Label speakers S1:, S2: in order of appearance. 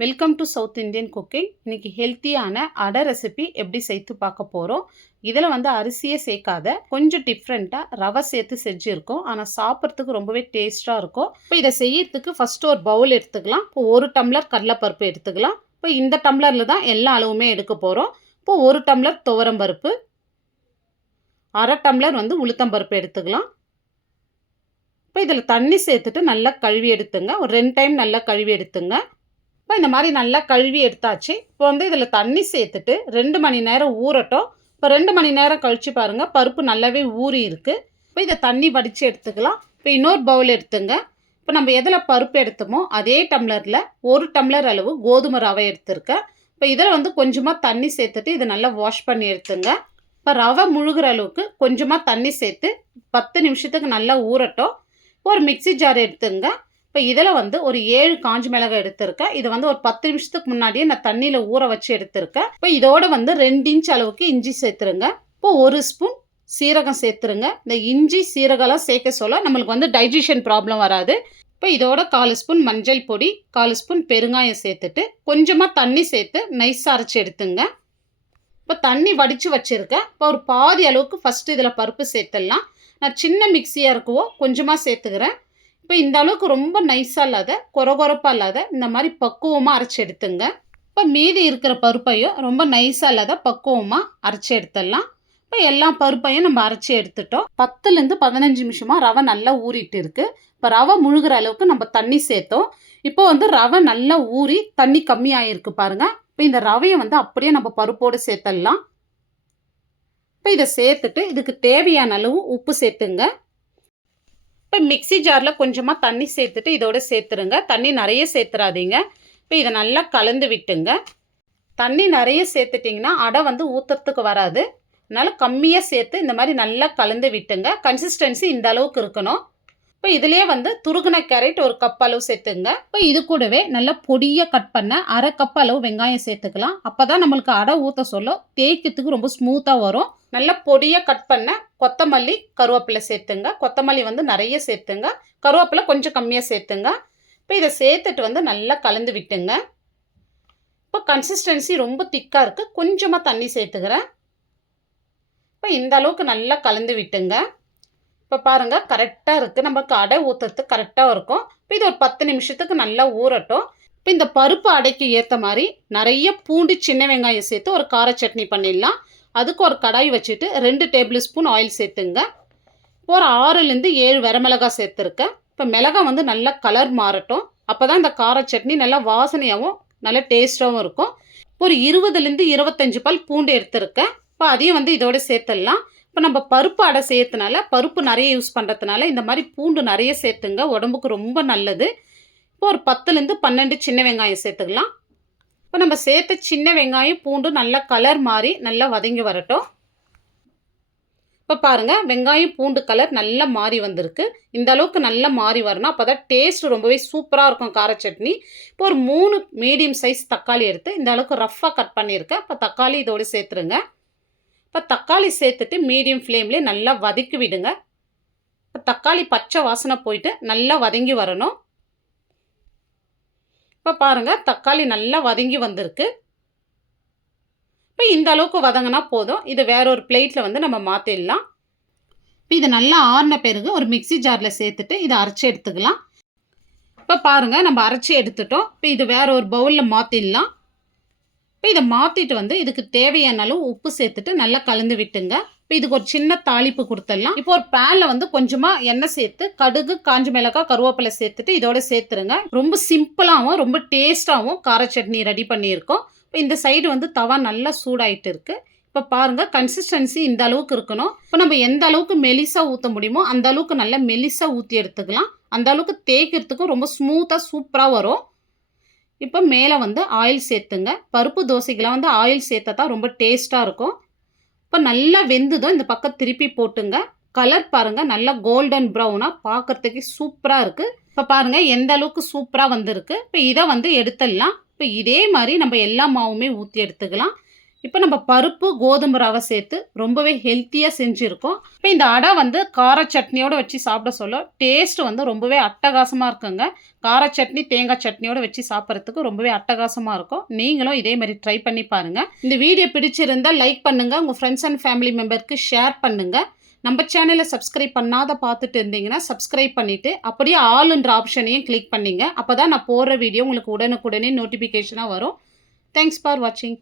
S1: Welcome to south Indian cooking இன்னைக்கு ஹெல்த்தியான அடை ரெசிபி எப்படி சேர்த்து பார்க்க போகிறோம் இதில் வந்து அரிசியே சேர்க்காத கொஞ்சம் டிஃப்ரெண்ட்டாக ரவை சேர்த்து செஞ்சுருக்கோம். ஆனால் சாப்பிட்றதுக்கு ரொம்பவே டேஸ்ட்டாக இருக்கும். இப்போ இதை செய்யறதுக்கு ஃபஸ்ட்டு ஒரு பவுல் எடுத்துக்கலாம். இப்போ ஒரு டம்ளர் கடலைப்பருப்பு எடுத்துக்கலாம். இப்போ இந்த டம்ளரில் தான் எல்லா அளவுமே எடுக்க போகிறோம் இப்போ ஒரு டம்ளர் துவரம் பருப்பு. அரை டம்ளர் வந்து உளுத்தம்பருப்பு எடுத்துக்கலாம். இப்போ இதில் தண்ணி சேர்த்துட்டு நல்லா கழுவி எடுத்துங்க. ஒரு ரெண்டு டைம் நல்லா கழுவி எடுத்துங்க. இப்போ இந்த மாதிரி நல்லா கழுவி எடுத்தாச்சு. இப்போ வந்து இதில் தண்ணி சேர்த்துட்டு ரெண்டு மணி நேரம் ஊறட்டும். இப்போ ரெண்டு மணி நேரம் கழித்து பாருங்கள் பருப்பு நல்லாவே ஊறி இருக்குது இப்போ இதை தண்ணி வடித்து எடுத்துக்கலாம். இப்போ இன்னொரு பவுல் எடுத்துங்க. இப்போ நம்ம எதில் பருப்பு எடுத்தோமோ அதே டம்ளரில் ஒரு டம்ளர் அளவு கோதுமை ரவை எடுத்திருக்கேன். இப்போ இதில் வந்து கொஞ்சமாக தண்ணி சேர்த்துட்டு இதை நல்லா வாஷ் பண்ணி எடுத்துங்க. இப்போ ரவை முழுகிற அளவுக்கு கொஞ்சமாக தண்ணி சேர்த்து பத்து நிமிஷத்துக்கு நல்லா ஊறட்டும். ஒரு மிக்சி ஜார் எடுத்துங்க. இப்போ இதில் வந்து ஒரு ஏழு காஞ்சி மிளகாய் எடுத்திருக்கேன். இது வந்து ஒரு பத்து நிமிஷத்துக்கு முன்னாடியே நான் தண்ணியில் ஊற வச்சு எடுத்திருக்கேன். இப்போ இதோட வந்து ரெண்டு இன்ச் அளவுக்கு இஞ்சி சேர்த்துருங்க. இப்போ ஒரு ஸ்பூன் சீரகம் சேர்த்துருங்க. இந்த இஞ்சி சீரகம்லாம் சேர்க்க சொல்ல நம்மளுக்கு வந்து டைஜஷன் ப்ராப்ளம் வராது. இப்போ இதோட கால் ஸ்பூன் மஞ்சள் பொடி கால் ஸ்பூன் பெருங்காயம் சேர்த்துட்டு கொஞ்சமாக தண்ணி சேர்த்து நைஸாக அரைச்சி எடுத்துங்க. இப்போ தண்ணி வடித்து வச்சுருக்கேன். இப்போ ஒரு பாதி அளவுக்கு ஃபஸ்ட்டு இதில் பருப்பு சேர்த்துடலாம். நான் சின்ன மிக்சியாக இருக்கவோ கொஞ்சமாக சேர்த்துக்கிறேன். இப்போ இந்த அளவுக்கு ரொம்ப நைஸாக இல்லாத கொரகொரப்பாக இல்லாத இந்த மாதிரி பக்குவமாக அரைச்சி எடுத்துங்க. இப்போ மீதி இருக்கிற பருப்பையும் ரொம்ப நைஸாக இல்லாத பக்குவமாக அரைச்சி எடுத்துடலாம். இப்போ எல்லா பருப்பையும் நம்ம அரைச்சி எடுத்துட்டோம். பத்துலேருந்து பதினஞ்சு நிமிஷமாக ரவை நல்லா ஊறிட்டு இருக்கு. இப்போ ரவை முழுகிற அளவுக்கு நம்ம தண்ணி சேர்த்தோம். இப்போ வந்து ரவை நல்லா ஊறி தண்ணி கம்மியாகிருக்கு பாருங்கள் இப்போ இந்த ரவையை வந்து அப்படியே நம்ம பருப்போடு சேர்த்துடலாம். இப்போ இதை சேர்த்துட்டு இதுக்கு தேவையான அளவு உப்பு சேர்த்துங்க. இப்போ மிக்சி ஜாரில் கொஞ்சமாக தண்ணி சேர்த்துட்டு இதோட சேர்த்துருங்க. தண்ணி நிறைய சேர்த்துறாதீங்க. இப்போ இதை நல்லா கலந்து விட்டுங்க. தண்ணி நிறைய சேர்த்துட்டிங்கன்னா அடை வந்து ஊற்றுறதுக்கு வராது. அதனால் கம்மியாக சேர்த்து இந்த மாதிரி நல்லா கலந்து விட்டுங்க. கன்சிஸ்டன்சி இந்த அளவுக்கு இருக்கணும். இப்போ இதுலேயே வந்து துருகுன கேரட் ஒரு கப் அளவு சேர்த்துங்க. இப்போ இது கூடவே நல்லா பொடியாக கட் பண்ண அரை கப் அளவு வெங்காயம் சேர்த்துக்கலாம். அப்போ தான் நம்மளுக்கு அடை ஊற்ற சொல்ல தேய்க்கிறதுக்கு ரொம்ப ஸ்மூத்தாக வரும். நல்லா பொடியாக கட் பண்ண கொத்தமல்லி கருவேப்பிலை சேர்த்துங்க. கொத்தமல்லி வந்து நிறைய சேர்த்துங்க. கருவேப்பிலை கொஞ்சம் கம்மியாக சேர்த்துங்க. இப்போ இதை சேர்த்துட்டு வந்து நல்லா கலந்து விட்டுங்க. இப்போ கன்சிஸ்டன்சி ரொம்ப திக்காக இருக்குது கொஞ்சமாக தண்ணி சேர்த்துக்கிறேன். இப்போ இந்த அளவுக்கு நல்லா கலந்து விட்டுங்க. இப்போ பாருங்கள் கரெக்டாக இருக்குது நமக்கு அடை ஊற்றுறதுக்கு கரெக்டாக இருக்கும். இப்போ இது ஒரு பத்து நிமிஷத்துக்கு நல்லா ஊறட்டும். இப்போ இந்த பருப்பு அடைக்கு ஏற்ற மாதிரி நிறைய பூண்டு சின்ன வெங்காயம் சேர்த்து ஒரு கார சட்னி பண்ணிடலாம். அதுக்கு ஒரு கடாய் வச்சுட்டு ரெண்டு டேபிள் ஸ்பூன் ஆயில் சேர்த்துங்க. ஒரு ஆறுலேருந்து ஏழு வரமிளகாய் சேர்த்துருக்கேன் இப்போ மிளகாய் வந்து நல்லா கலர் மாறட்டும். அப்போ தான் இந்த கார சட்னி நல்லா வாசனையாகவும் நல்லா டேஸ்ட்டாகவும் இருக்கும். ஒரு இருபதுலேருந்து இருபத்தஞ்சு பால் பூண்டு எடுத்திருக்கேன் இப்போ அதையும் வந்து இதோட சேர்த்துடலாம். இப்போ நம்ம பருப்பு அடை சேர்த்தனால பருப்பு நிறைய யூஸ் பண்ணுறதுனால இந்த மாதிரி பூண்டு நிறைய சேர்த்துங்க. உடம்புக்கு ரொம்ப நல்லது. இப்போ ஒரு பத்துலேருந்து பன்னெண்டு சின்ன வெங்காயம் சேர்த்துக்கலாம். இப்போ நம்ம சேர்த்த சின்ன வெங்காயம் பூண்டு நல்லா கலர் மாறி நல்லா வதங்கி வரட்டும். இப்போ பாருங்கள் வெங்காயம் பூண்டு கலர் நல்லா மாறி வந்திருக்கு. இந்த அளவுக்கு நல்லா மாறி வரணும். அப்போ தான் டேஸ்ட் ரொம்பவே சூப்பராக இருக்கும் கார சட்னி. இப்போ ஒரு மூணு மீடியம் சைஸ் தக்காளி எடுத்து இந்த அளவுக்கு ரஃப்பாக கட் பண்ணியிருக்கேன். இப்போ தக்காளி இதோடு சேர்த்துருங்க. இப்போ தக்காளி சேர்த்துட்டு மீடியம் ஃப்ளேம்லேயே நல்லா வதக்கி விடுங்க. இப்போ தக்காளி பச்சை வாசனை போயிட்டு நல்லா வதங்கி வரணும். இப்போ பாருங்கள் தக்காளி நல்லா வதங்கி வந்திருக்கு. இப்போ இந்த அளவுக்கு வதங்கினா போதும். இது வேற ஒரு பிளேட்டில் வந்து நம்ம மாற்றிடலாம் இப்போ இது நல்லா ஆறின பிறகு ஒரு மிக்சி ஜாரில் சேர்த்துட்டு இதை அரைச்சி எடுத்துக்கலாம். இப்போ பாருங்கள் நம்ம அரைச்சி எடுத்துட்டோம். இப்போ இது வேற ஒரு பவுலில் மாற்றிடலாம் இப்போ இதை மாற்றிட்டு வந்து இதுக்கு தேவையான அளவு உப்பு சேர்த்துட்டு நல்லா கலந்து விட்டுங்க. இப்போ இதுக்கு ஒரு சின்ன தாளிப்பு கொடுத்துடலாம். இப்போ ஒரு பேனில் வந்து கொஞ்சமாக எண்ணெய் சேர்த்து கடுகு காஞ்ச மிளகாய் கருவேப்பிலை சேர்த்துட்டு இதோட சேர்த்துருங்க. ரொம்ப சிம்பிளாகவும் ரொம்ப டேஸ்ட்டாகவும் கார சட்னி ரெடி பண்ணியிருக்கோம். இப்போ இந்த சைடு வந்து தவா நல்லா சூடாயிட்டு இருக்குது இப்போ பாருங்கள் கன்சிஸ்டன்சி இந்த அளவுக்கு இருக்கணும். இப்போ நம்ம எந்த அளவுக்கு மெலிசாக ஊற்ற முடியுமோ அந்த அளவுக்கு நல்லா மெலிசாக ஊற்றி எடுத்துக்கலாம். அந்த அளவுக்கு தேய்க்கிறதுக்கும் ரொம்ப ஸ்மூத்தாக சூப்பராக வரும். இப்போ மேலே வந்து ஆயில் சேர்த்துங்க. பருப்பு தோசைக்கெலாம் வந்து ஆயில் சேர்த்தா தான் ரொம்ப டேஸ்ட்டாக இருக்கும். இப்போ நல்லா வெந்துதோ இந்த பக்கம் திருப்பி போட்டுங்க. கலர் பாருங்கள் நல்லா கோல்டன் ப்ரௌனாக பார்க்குறதுக்கு சூப்பராக இருக்குது இப்போ பாருங்கள் எந்த அளவுக்கு சூப்பராக வந்திருக்கு. இப்போ இதை வந்து எடுத்துடலாம். இப்போ இதே மாதிரி நம்ம எல்லா மாவுமே ஊற்றி எடுத்துக்கலாம். இப்போ நம்ம பருப்பு கோதுமை ரவை சேர்த்து ரொம்பவே ஹெல்த்தியாக செஞ்சுருக்கோம். இப்போ இந்த அடை வந்து கார சட்னியோடு வச்சு சாப்பிட சொல்ல டேஸ்ட் வந்து ரொம்பவே அட்டகாசமாக இருக்குங்க. கார சட்னி தேங்காய் சட்னியோடு வச்சு சாப்பிட்றதுக்கு ரொம்பவே அட்டகாசமாக இருக்கும். நீங்களும் இதே மாதிரி ட்ரை பண்ணி பாருங்கள் இந்த வீடியோ பிடிச்சிருந்தா லைக் பண்ணுங்கள் உங்கள் ஃப்ரெண்ட்ஸ் அண்ட் ஃபேமிலி மெம்பருக்கு ஷேர் பண்ணுங்கள் நம்ம சேனலை சப்ஸ்கிரைப் பண்ணாத பார்த்துட்டு இருந்தீங்கன்னா சப்ஸ்கிரைப் பண்ணிவிட்டு அப்படியே ஆளுன்ற ஆப்ஷனையும் கிளிக் பண்ணிங்க. அப்போ தான் நான் போடுற வீடியோ உங்களுக்கு உடனுக்குடனே நோட்டிஃபிகேஷனாக வரும். தேங்க்ஸ் ஃபார் வாட்சிங்